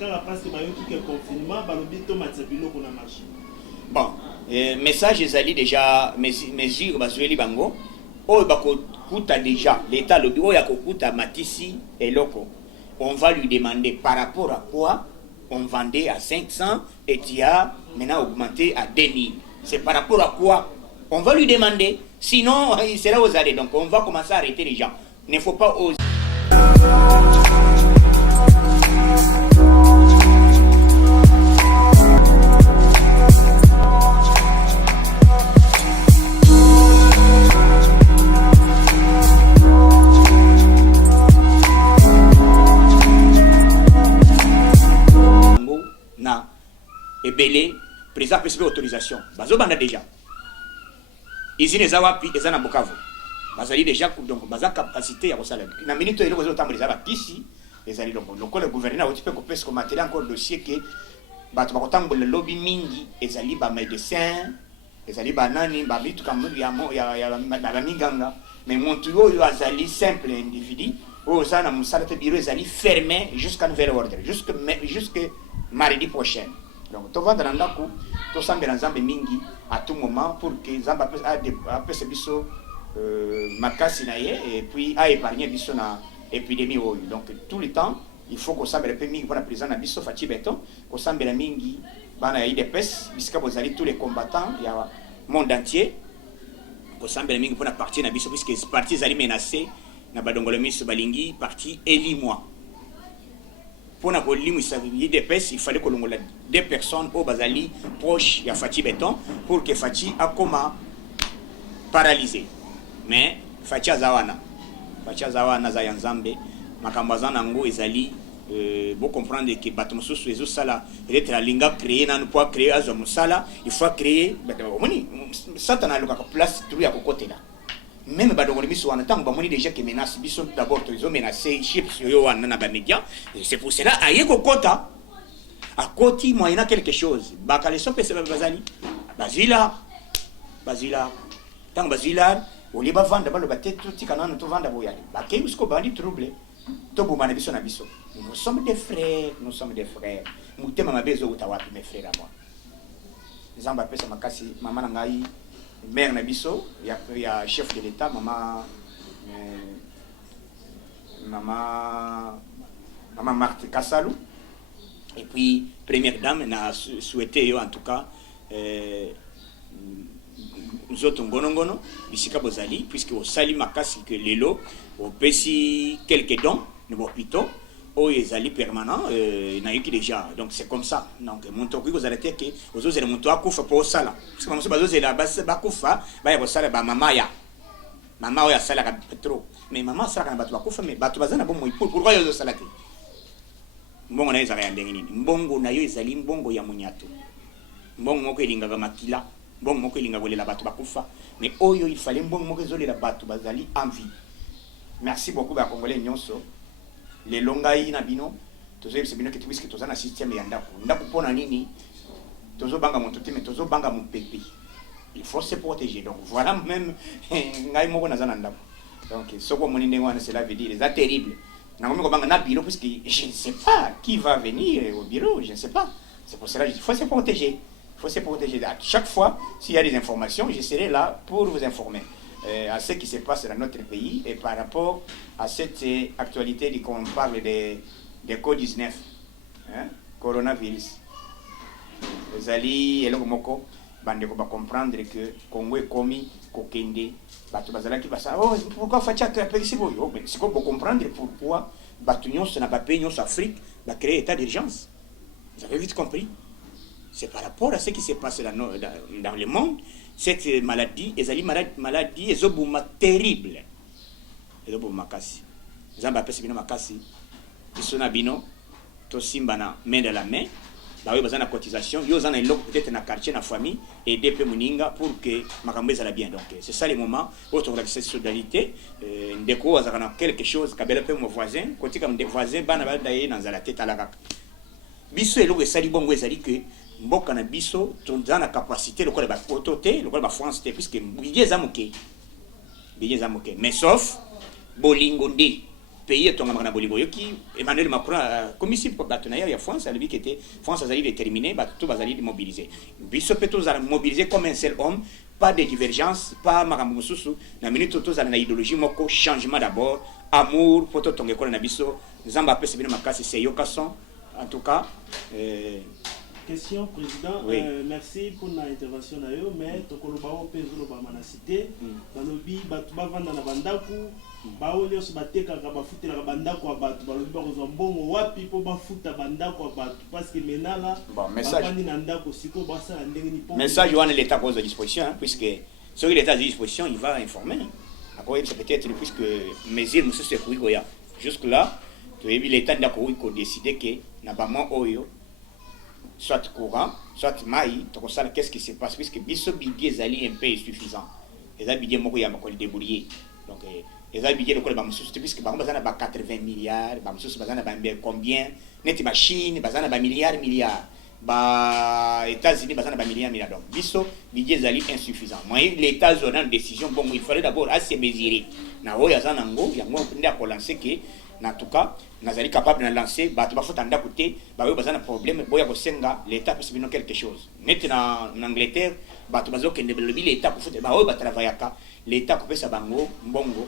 kaka parce que bayoki ke confinement balobi to matisa biloko na marché. Bon, message ezali déjà mesure bazweli bango oyo bakokuta déjà l'état lobi oyo akokuta matisi eloko. On va lui demander par rapport à quoi on vendait à 500 et tu as maintenant augmenté à 2000. C'est par rapport à quoi on va lui demander. Sinon, il sera aux arrêts. Donc, on va commencer à arrêter les gens. Il ne faut pas oser. Et belé, président peut autorisation. Bazo banda déjà. Ici les awapi, les ana Bukavu. Bazali déjà donc baza capacité à resala. Na minute ile bazo tambo les aba kisi, les ali donc le gouverneur a otipe ko pesa ko matériel encore dossier que bato bakotambo le lobby mingi, ezali ba médecin, ezali ba nani, ba bitu comme ya ba miganga, mais montu yo azali simple individu, o sana musala te bureau ezali fermé jusqu'à nouvel ordre, jusque mardi prochain. Donc, tu vas dans le coup, tu sens dans Zambé mingi à tout moment pour que Zamba après ce biso makasi naie et puis à épargner biso na épidémie. Donc, tout le temps, il faut qu'on s'en peu mingi pour la prison na biso fati béton, qu'on s'en la mingi, bana y des pes, puisque vous allez tous les combattants, il y a monde entier, qu'on s'en la mingi pour la partie na biso, puisque les parties allaient menacer, na badongolomis balingi, partie élis-moi. Pour la il fallait que l'on ait des personnes au Bazali proches de Fati Béton pour que Fati a comment paralysé. Mais Fati Azawana Zayanzambe, Makambazan Ango Ezali, vous comprenez que Batmosus et Sala, peut-être la linga créée, n'a pas créé Azomusala, il faut créer, Satan a le place, tout à côté là. Même si on entend déjà qui menace, d'abord ils ont menacé chips c'est pour cela à Yekokota à côté moyennant quelque chose Bakaleso peut se bazali Basila tant Basila au liba vendre le bateau tout canon tout vendre boyali bakay usko bandi trouble to bomana biso na biso nous sommes des frères mutema mabezo utawapi mes frères à moi zamba pesa makasi mama ngai mère Nabiso, il y a chef de l'État, maman Marthe Kassalou, et puis première dame n'a souhaité en tout cas nous autres Ngonongono, Bissika Bozali, puisque au Sali Makasi que l'élo, au Pessi quelques dons, nous hôpitaux, au Ezali permanent, n'a eu qui déjà, donc c'est comme ça. Donc, mon tour, vous arrêtez que vous avez mon tour à Koufa pour Sala. Parce que vous avez la base à Koufa, bah, vous savez, bah, maman, ya Sala trop. Mais maman, ça, quand vous Koufa, mais bah, tu vas en avoir pourquoi vous avez salaté? Mbongo na ezali andengini. Mbongo na yo ezali mbongo ya munyato. Mbongo moko elinga makila, mbongo moko elinga kolela bato bakufa. Mais oyo il fallait mbongo moko ezolela bato bazali en vie. Merci beaucoup ba Congolais nyonso. Les longai na bino tozo sebino que tu puisque toza na système ya ndako pona nini tozo banga montote mais tozo banga mon pepe il faut se protéger donc voilà même ngai moko na zana ndako donc soko monine wana cela veut dire c'est terrible na ngomi ko banga na bureau puisque je ne sais pas qui va venir au bureau je ne sais pas c'est pour cela qu'il faut se protéger à chaque fois s'il y a des informations je serai là pour vous informer à ce qui se passe dans notre pays et par rapport à cette actualité qu'on parle des COVID-19, hein, coronavirus. Les alliés et le moko, bande va comprendre que Congo est commis, Kokende, Batu Bazala qui va ça. Oh, pourquoi Fatia créer ici? Oh, mais c'est quoi pour comprendre pourquoi Batunion, ce n'a pas payé, nous, Afrique, va créer état d'urgence. Vous avez vite compris. C'est par rapport à ce qui se passe dans le monde. Cette maladie, maladie, est terrible. Ezobouma makasi. Zamba pesi bino makasi. Bisona bino, to simbana main de la main. Bah oui, besoin de cotisation. Yo zana ilok peut-être na quartier, na famille, et des peu muninga pour que makambe ça bien. Donc c'est ça les moments où on a cette solidarité. Ndeko azana quelque chose. Kabela pe mon voisin, côté comme des voisins, bana ba daye dans la tête à la raka. Biso eloko esali bongo ezali que mboka na biso toza na capacité lokola ba autorité lokola ba France te puisque biye za moke mais sauf bolingo ndi pays est tombé dans Bolivie. Qui Emmanuel Macron a commis ici pour battre la France, a dit que France a déterminé, tout va aller mobiliser. Bissot peut tous mobiliser comme un seul homme, pas de divergence, pas Maramoussousou. La minute tous à l'idéologie, moko changement d'abord, amour, photo tongue quoi na biso, Zamba peut se venir ma casse, c'est Yokason. En tout cas. Question, Président. Oui. Merci pour l'intervention. Mais Tokoloba Pezo Bamana cité, dans le bi, Batuba Vanda Bandaku, Baolios Bateka Rabafuta Bandako Abatu, Baloba Zambongo, Wapi pour Bafuta Bandako Abatu, parce que maintenant bon, message. Message, Johan, l'État pose à disposition, hein, puisque sur l'État à disposition, il va informer. Après, c'est peut-être, puisque mesures, monsieur, c'est pour Goya. Jusque-là, l'État n'a pas décidé que, n'abament Oyo, soit courant, soit maï, qu'est-ce qui se passe, puisque Bisso Bidie est un peu insuffisant. Les habits moko ya makoli débrouiller. Donc les habits le col puisque par exemple 80 milliards, combien, net ba Chine, bazana ba milliards, ba États-Unis bazana ba milliards. Donc Bisso Bidie zali insuffisant. Moi l'État zonant décision bon, il fallait d'abord assez mesurer. Na oya zanango, yango on peut lancer que en tout cas, nous sommes capables de lancer, bah tu vas faire tanda côté, bah oui, un problème, boya ko senga, l'État peut se faire quelque chose. Maintenant en Angleterre, bah tu vas dire que l'État peut faire, bah oui, bah travailler ka, l'État peut faire bango, mbongo,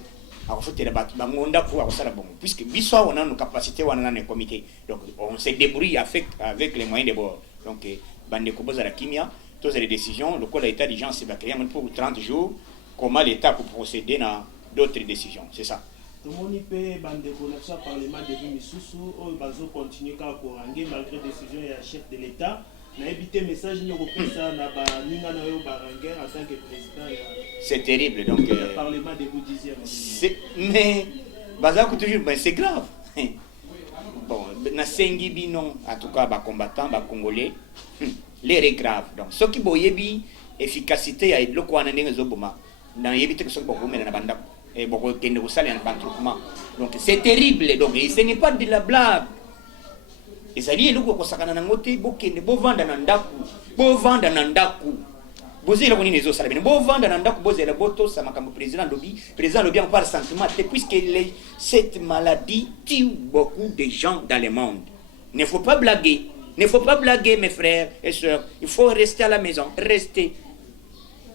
à faire bah bango nda pour faire bongo. Puisque biswa on a nos capacités, on a nos comités, donc on se débrouille avec les moyens de bord. Donc bande ko boza la kimia, toutes les décisions, le quoi l'État d'urgence va créer pour 30 jours, comment l'État peut procéder dans d'autres décisions, c'est ça. Tout le monde peut bandeko na ça parlement de Misusu ou bazo continuer ka korange malgré décision ya chef de l'État na éviter message ni kopesa na ba ninga na yo baranger en tant que président ya. C'est terrible donc parlement de vous disiez. Mais bazako toujours ben c'est grave. Bon na sengi bino en tout cas ba combattants ba congolais l'air est grave donc ce qui boyebi efficacité ya eloko wana ndenge zoboma na yebite que so boko mena na banda et beaucoup de donc c'est terrible donc et ce n'est pas de la blague et ça dit le ko sakana na ngote bokende bo vanda na ndaku bozela ko nini zo sala bino bo vanda na ndaku bozela boto sa makambo président lobi en par sentiment puisque cette maladie tue beaucoup de gens dans le monde. Ne faut pas blaguer mes frères et sœurs, il faut rester à la maison, restez,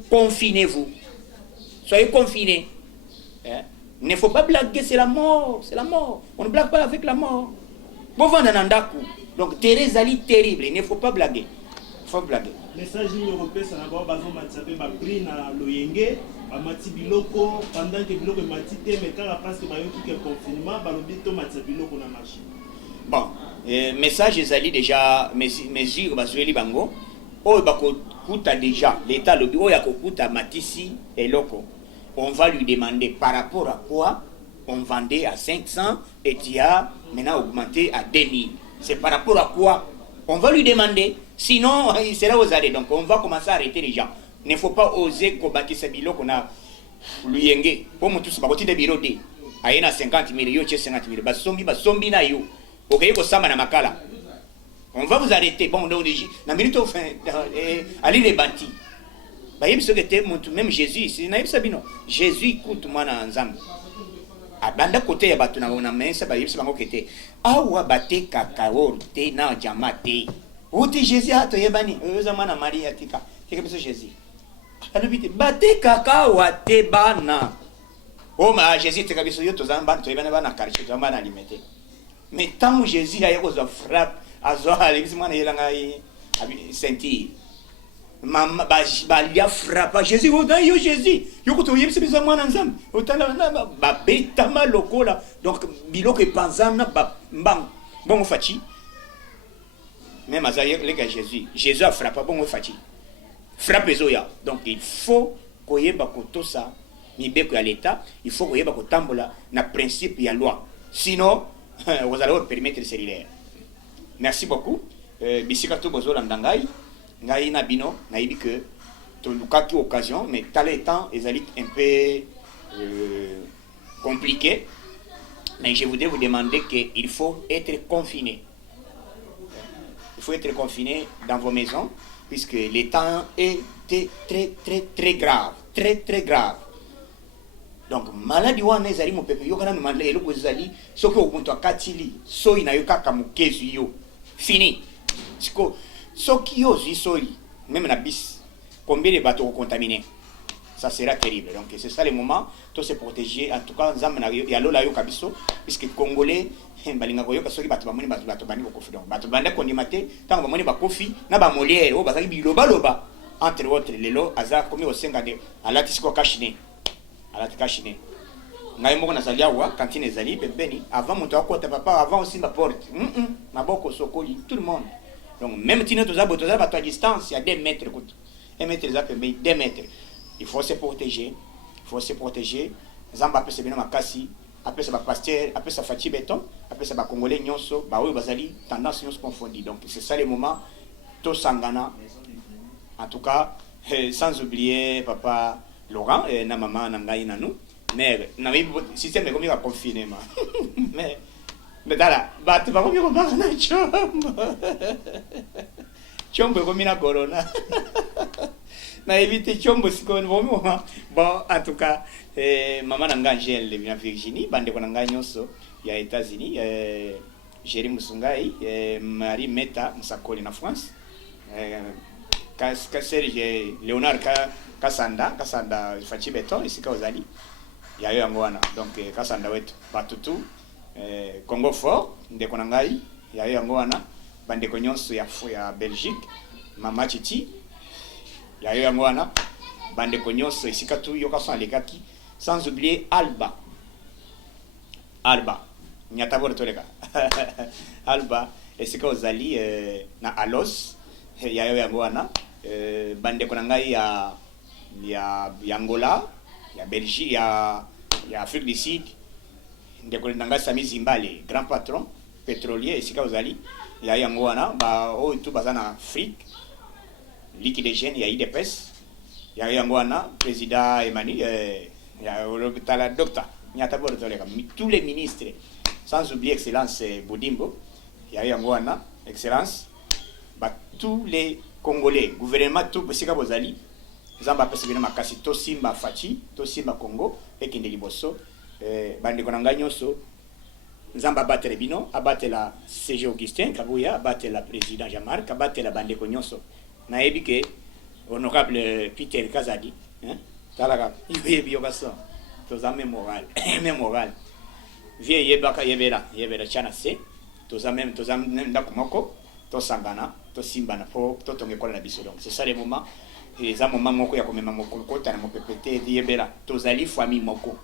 confinez-vous, soyez confinés. Il ne faut pas blaguer, c'est la mort. On ne blague pas avec la mort. Donc, Thérèse Ali, terrible. Il ne faut pas blaguer. Il faut blaguer. Message européen, ça n'a pas besoin de pris dans l'Oyenge, à Mati Biloko, pendant que Biloko est Mati, mais quand la passe que Mayoki est confinement, Balobito Mati Biloko na marché. Bon, message Ali déjà, mesure, Bazueli Bango, oh, Bakokuta déjà, l'État, le bureau, Yakokuta, Matissi et Loko. On va lui demander par rapport à quoi on vendait à 500 et tu as maintenant augmenté à 2000. C'est par rapport à quoi on va lui demander. Sinon, il sera aux arrêts. Donc, on va commencer à arrêter les gens. Il ne faut pas oser combattre ce bilo qu'on a lui. Pour moi, tout ce qui est bureau de Aïna 50 000, yo 50 000. Basombi na yo. Ok, ko sama na makala. On va vous arrêter. Bon, on est na minute fin allez les bantis. Même Jésus, Jésus écoute moi dans Nzambe. Abanda côté ya batu na mensa ba yebisa bango kete. Awa bate kakao te na jamate. Uti Jésus ato yebani, oza mwana Maria tika. Tika biso Jésus. Alobite bate kakao te bana. Oh ma Jésus tika biso yo to zamba to yebana bana quartier to zamba na limité. Mais tant Jésus a yoko za frappe, azo alebisa mwana yelanga senti. Mama balia frappa Jésus oda yo Jésus yoko to yebisa biso mwana nzambe otala ba beta malokola donc biloko epanzana ba mbang bon fachi même azaye les gars Jésus a frappé bon fachi frappe zoya donc il faut koyeba kotosa mibeko ya l'état il faut koyeba kotambola na principe ya loi sinon vous allez permettre cellulaire. Merci beaucoup bisika to bozola ndangai ngai na bino na yibi que to lukaki occasion mais tel temps les alites un peu compliqué mais je voudrais vous demander qu'il faut être confiné. Il faut être confiné dans vos maisons puisque le temps est très grave, très grave. Donc maladie wana ezali mopepe yo kana nomanda eloko ezali soki omuntu akatili soyi na yo kaka mokezu yo fini siko soki yo ozwi soyi même na bis combien de bateaux contaminés ça sera terrible. Donc c'est ça le moment de se protéger. En tout cas nzambe na ya lola yo kabiso puisque congolais balinga koyoka soki bato bamoni bato bandi kofi donc bato bande kondimate tango bamoni bakofi na ba molière o bazali biloba loba entre autres lelo aza komi osenga de alati siko kashine alati kashine ngai moko nazali awa cantine ezali pembeni avant moto akota papa avant aussi ma porte maboko sokoli tout le monde. Donc même tino toza botoza bato à distance il y a 2 mètres écoute 1 mètre za pembeni 2 mètres. Il faut se protéger, il faut se protéger. Zamba peut se bien makasi, après ça va pasteur, après ça fati béton, après ça va congolais nyonso, ba oui bazali tendance nyonso confondue. Donc c'est ça le moment to sangana. En tout cas, sans oublier papa Laurent et na maman nangai nanou. Mais na système comme il va confiner ma. Mais dala, ba tu vas comme il va na chombo. Chombo comme na corona. Na éviter chombo siko bon en tout cas maman nanga Angèle de Virginie bande ko nanga nyonso ya États-Unis Jérémy Musungai Marie Meta Musakoli na France Serge Léonard Kasanda Fachi Beton isika ozali ya yo yango wana donc Kasanda wetu batutu Congo fort ndeko nangai ya yo yango wana bande ko nyonso ya Belgique mama Chichi ya yo yango wana bande ko nyonso esika tu yoka so alekaki sans oublier Alba nyata bor toleka Alba esika ozali na Alos ya yo yango wana bande ko ngai ya Angola ya Belgique ya Afrique du Sud ndeko nanga Sami Zimbale grand patron pétrolier esika ozali ya yango wana ba o tu bazana Afrique liquide jeune il y a IDPS il y a Yangwana président Emmanuel il y a l'hôpital docteur nyata bor toleka tous les ministres sans oublier excellence Boudimbo il y a Yangwana excellence ba tous les congolais gouvernement tout bisika bozali zamba pesa bina makasi to simba fachi to simba Congo ekende liboso bande konanga nyonso nzamba battre bino abattre la CG Augustin Kabuya abattre la président Jean-Marc abattre la bande nyonso na ebike honorable Peter Kazadi talaga yebi yokaso toza mémoral vie yebaka yebera chana se toza ndakumoko to sangana to simbana po to tongekola na biso donc c'est ça le moment les moments moko ya komema moko kota na mopepete yebera tozali famille moko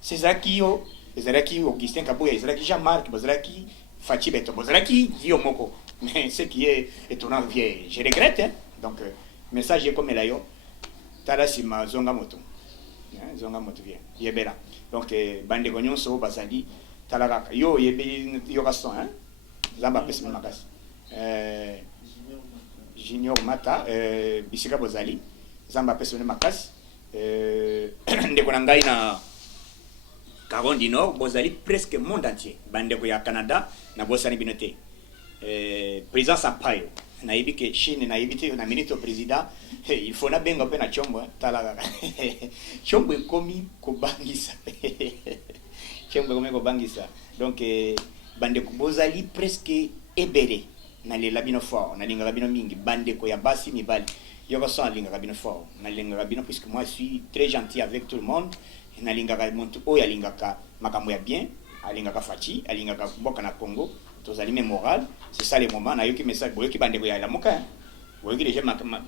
c'est ça qui yo ezalaki Augustin Kabuya ezalaki Jean-Marc bazalaki Fachi Beto bazalaki yo moko mais ce qui est étonnant vie je regrette donc message comme là yo tala sima zonga moto bien yebela donc bande ko nyonso bazali tala kaka yo yebi yo kaso zamba pesi makasi Junior Mata bisika bozali zamba pesi makasi ndeko na ngai na Caron du Nord bozali presque monde entier bande ko ya Canada na bosani binote président Sampaio na yebike Chine na yebite na ministre président il faut na benga pe na chombo tala chombo komi ko bangisa chombo komi ko bangisa donc bande ko bozali presque ebere na le labino fort na linga labino mingi bande ko ya basi mibali yoko so linga labino fort na linga labino puisque moi je suis très gentil avec tout le monde na linga ka montu o ya linga ka makambo ya bien alinga ka fachi alinga ka boka na Congo tozali moral c'est ça le moment na yoki message boyoki bande ko ya la moka boyoki déjà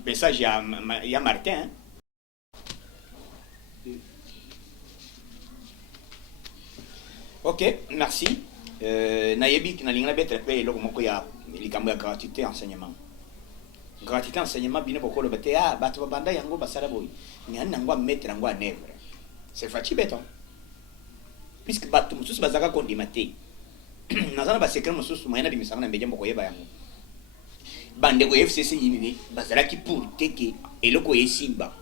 message ya Martin OK merci na yebi na linga betre pe loko moko ya likambo ya gratuité enseignement bino bokolo bete bato banda yango basala boy nyani nangwa mettre ngwa nevre c'est fachi beton puisque bato mususu bazaka kondimate nazana ba secret mususu mayana bimisanga na mbejembo koyeba yango bande ko FCC yini bazalaki pour teke eloko yesimba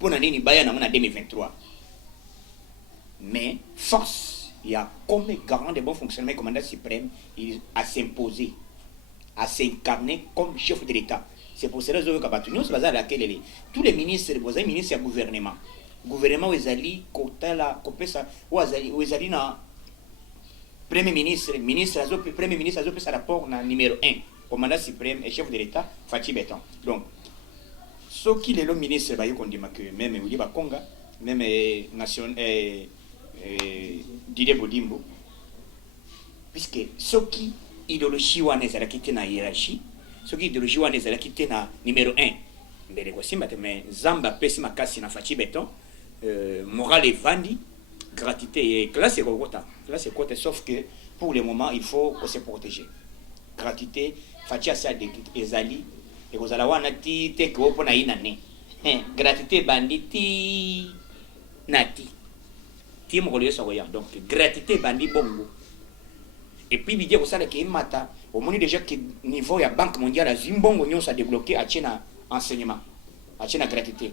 pona nini baya na mona 2023 mais force il y a comme garant de bon fonctionnement commandant suprême il a s'imposer à s'incarner comme chef de l'État. C'est pour cela que tous les ministres du gouvernement, gouvernement ezali kotala kopesa ezali na premier ministre azopesa rapport na numéro 1 commandant suprême et chef de l'état Fachi Beton. Donc soki lelo ministre baye kondima que même Willy Bakonga même nation Didier Bodimbo, puisque soki idéologie wana ezalaki te na hiérarchie, soki idéologie wana ezalaki te na numéro 1 mbele kosimba te, mais Zamba pesi makasi na Fachi Beton, moral evandi, gratuité et classe c'est quoi, sauf que pour le moment il faut se protéger. Gratuité Fachi asa de ezali et kozala wana ti te ko pona inane gratuité banditi nati ti mo kolio soya, donc gratuité bandi bongo. Et puis bidia kosala ke mata au moni déjà que niveau ya banque mondiale azimbongo nyonso a débloqué a chena enseignement a chena gratuité.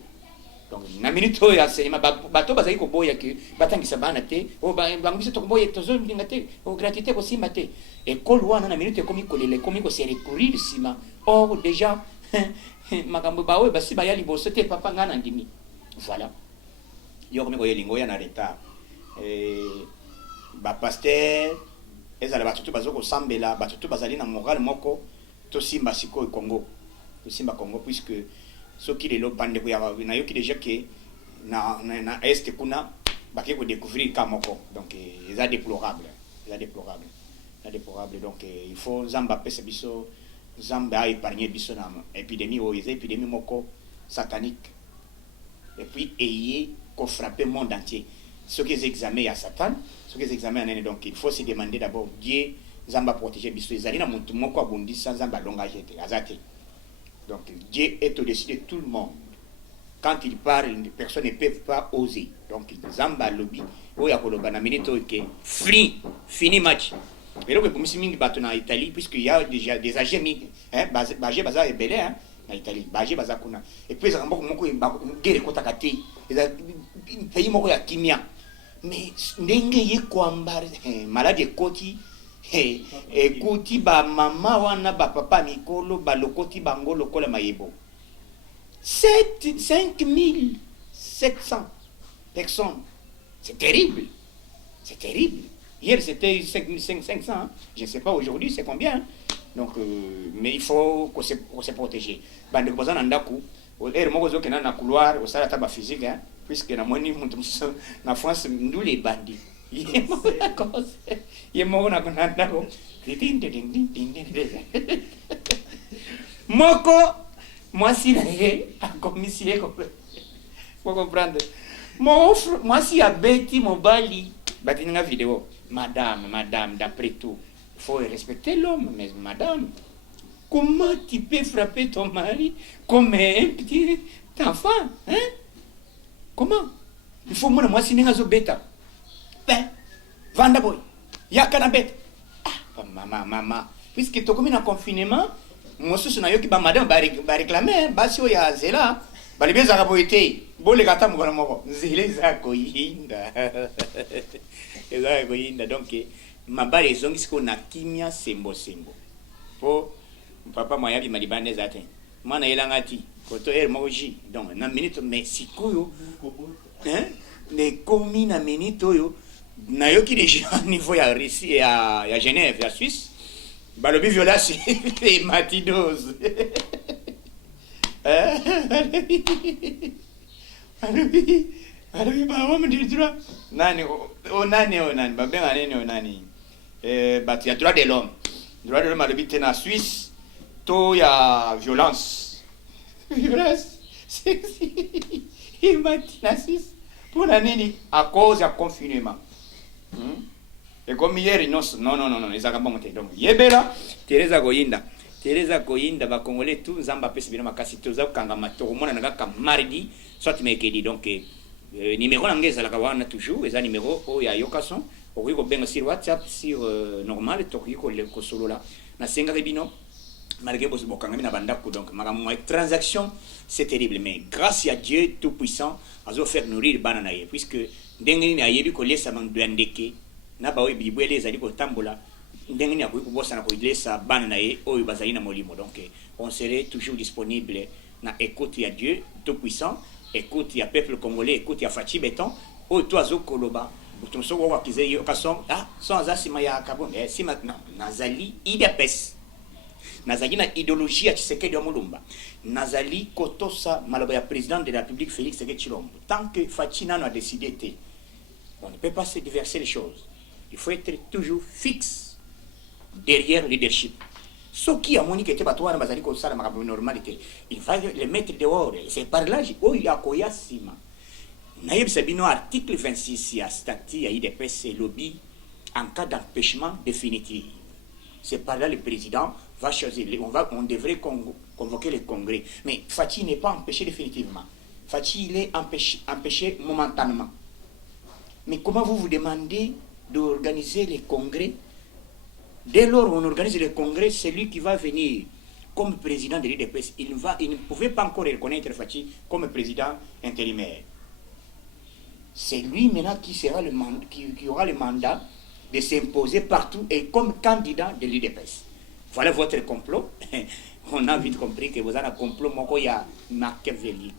Donc na minute ya enseignement bato bazali ko boya ke batangisa bana te o bango biso to ko boya tozo ndinga te o gratuité ko simba te école wana na minute komi kolele komi ko se recourir sima or déjà makambo bawe basi bayali boso te papa ngana ndimi. Voilà yo komi ko yelingo ya na retard ba pasteur ezala batutu bazoko sambela batutu bazali na moral moko to simba siko Congo, to simba Congo, puisque soki lelo bande ko ya na yoki déjà que na est kuna baki ko découvrir ka moko, donc eza déplorable donc il faut Zamba pesa biso, Zamba épargner biso na épidémie o épidémie moko satanique et puis ayé ko frapper monde entier. Ce qui est examiné à Satan, ce qui est examiné, donc il faut se demander d'abord Dieu Zamba protéger biso ezalina muntu moko abondisa Zamba longage te azate. Donc Dieu est au-dessus de tout le monde. Quand il parle, les personnes ne peuvent pas oser. Donc Zamba lobby o ya koloba na minute que fini match. Mais donc pour mingi bato na Italie, puisqu'il y a déjà des agents bagé baza ebele na Italie, bagé baza kuna. Et puis ça moko guerre kota kati. Pays moko ya kimia. Mais ndenge ye kwamba malade ekoti ekoti ba mama wana ba papa mikolo ba lokoti bango lokola mayebo 5700 personnes. C'est terrible. Hier c'était 5500 hein. Je ne sais pas aujourd'hui c'est combien. Donc mais il faut qu'on se protéger. Bande ko bazana ndaku moko zo kena na couloir au sala taba physique hein. Puisque na moni muntu na France nous les bandits yemo na konanda ko moko moi si la a commissaire pour comprendre moi si a beti mobali batinga vidéo madame d'après tout il faut respecter l'homme, mais madame comment tu peux frapper ton mari comme un petit enfant hein? Comment? Il faut moi si n'engazo beta. Ben, vanda boy. Yakana beta. Ah, maman. Puisque tu comme en confinement, moi sous na yoki ba madame ba réclamer, ba si o ya zela, ba libeza ka boité. Bo le gata mo moko. Zile za ko yinda. Eza ko yinda donc mabale zongi siko na kimia sembo. Po papa moya bi malibane zate. Mana elangati. Koto moji donc na minute mais sikoyo hein les commis na minute yo na yoki déjà niveau ya Russie ya Genève ya Suisse balobi violence et matidose alors ba homme du droit nani ba benga nani ba ya droit de l'homme habite na Suisse to ya violence il m'a dit la Suisse pour la nini à cause du confinement. Et comme hier non ils ont monté donc yebela Teresa Goyinda ba congolais tout Zamba pesi bino makasi to za kanga mato mona ngaka mardi soit mercredi donc numéro ngeza la kawana toujours les numéro o ya yokason o ko benga sur WhatsApp sur normal to ko le ko solo la na senga bino malgré vos bokanga na bandako donc ma transaction c'est terrible mais grâce à Dieu tout puissant azo faire nourrir banana puisque ndenge ni ayebi ko lesa mandwandeke na bawe bibwele ezali ko tambola ndenge ya kubosa na koilesa bana na ye oyo bazali na molimo. Donc on serait toujours disponible na écoute ya Dieu tout puissant, écoute ya peuple congolais, écoute ya Fachi Beton oyo to azokoloba tumsoko kwa kizeyo kason son azasima ya kabonde si maintenant nazali idepes nazali na idéologie ya Tshisekedi wa Mulumba nazali kotosa maloba ya président de la République Félix Tshisekedi Tshilombo. Tant que Fachi Nano a décidé, on ne peut pas se diverser les choses. Il faut être toujours fixe derrière le leadership. Ce qui a monique était batouana bazali ko sala makambo normalité, il va les mettre dehors. C'est par là oyo ya koya sima. Naïb Sabino article 26 ya statut ya IDPS et lobby en cas d'empêchement définitif. C'est par là le président va choisir. On devrait convoquer le congrès. Mais Fachi n'est pas empêché définitivement. Fachi il est empêché momentanément. Mais comment vous demandez d'organiser les congrès? Dès lors où on organise le congrès, c'est lui qui va venir comme président de l'IDPS. Il ne pouvait pas encore reconnaître Fachi comme président intérimaire. C'est lui maintenant qui aura le mandat de s'imposer partout et comme candidat de l'IDPS. Voilà votre complot. On a vite compris que vous avez un complot, il y a Machiavelli,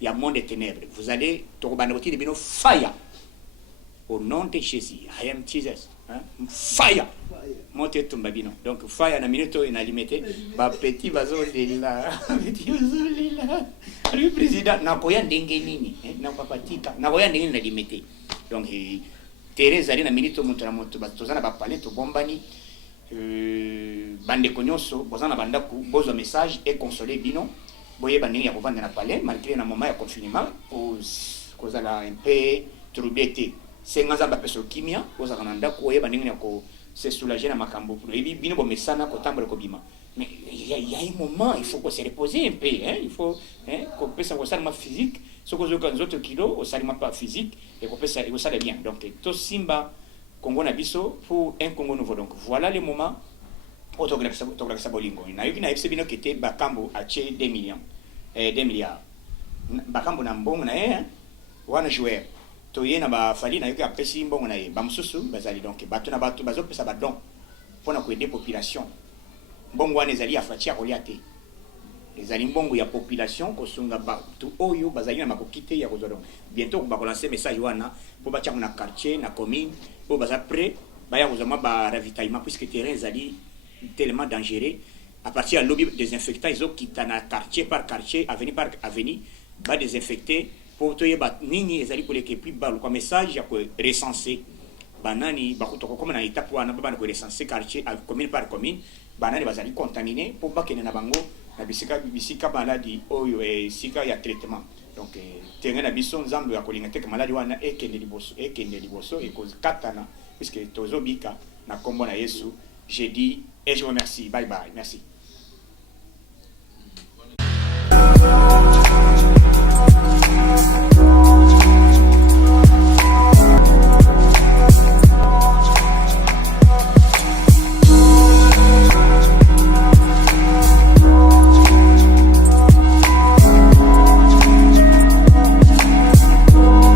il y a monde des ténèbres. Vous allez Torbanoti de Bino fire au nom de Jésus. I am Jesus. Fire. Monte Tumbabino. Donc fire na minute in alimete. Ba petit bazo de la. Petit bazo de la. Le président na koya ndenge nini na papatika na koya ndenge na alimete. Donc Thérèse ali na minute monto na monto batozana ba palais to bombani. Bande konyoso bozana bandaku bozo message et consoler bino. Boye bandenge ya kovanda na palais malgré na moment ya confinement pour kozala un peu troublé. C'est un peu de kimia, vous avez un peu se soulager dans ma cambo. Et puis, bien, bon, mais ça n'a qu'autant de cobima. Mais il y a un moment, il faut qu'on se repose un peu. Il faut qu'on puisse avoir ça physique. Ce que vous avez autres kilos, au salima pas physique, et qu'on puisse ça bien. Donc, tout Simba, Congo Nabiso, pour un Congo nouveau. Donc, voilà le moment. Autographe Bolingo. Il y a une qui était Bakambo à 2 millions. 2 milliards. Bakambo n'a bon, on joueur. Toye na ba fali na yoki apesi mbongo na ye ba mususu bazali donc bato na bato bazo pesa ba don pona ko aider population mbongo wana ezali afati ya koliate ezali mbongo ya population ko sunga ba to oyo bazali na makokite ya kozolo bientôt ba lancer message wana po ba na quartier na commune po baza prêt ba ya kozama ba ravitaillement puisque terrain ezali tellement dangereux à partir de lobby désinfectant ils ont quitté na quartier par quartier avenue par avenue ba désinfecter pour toye bat nini ezali koleke puis balu kwa message ya ko recenser banani bakutoko comme na étape wana bana ko recenser quartier commune par commune banani bazali contaminé pour bakene na bango na bisika maladi oyo sika ya traitement donc tenga na biso nzambe ya kolinga te maladi wana ekende liboso et cause katana puisque tozo bika na kombo na Yesu. J'ai dit et je vous remercie. Bye bye. Merci.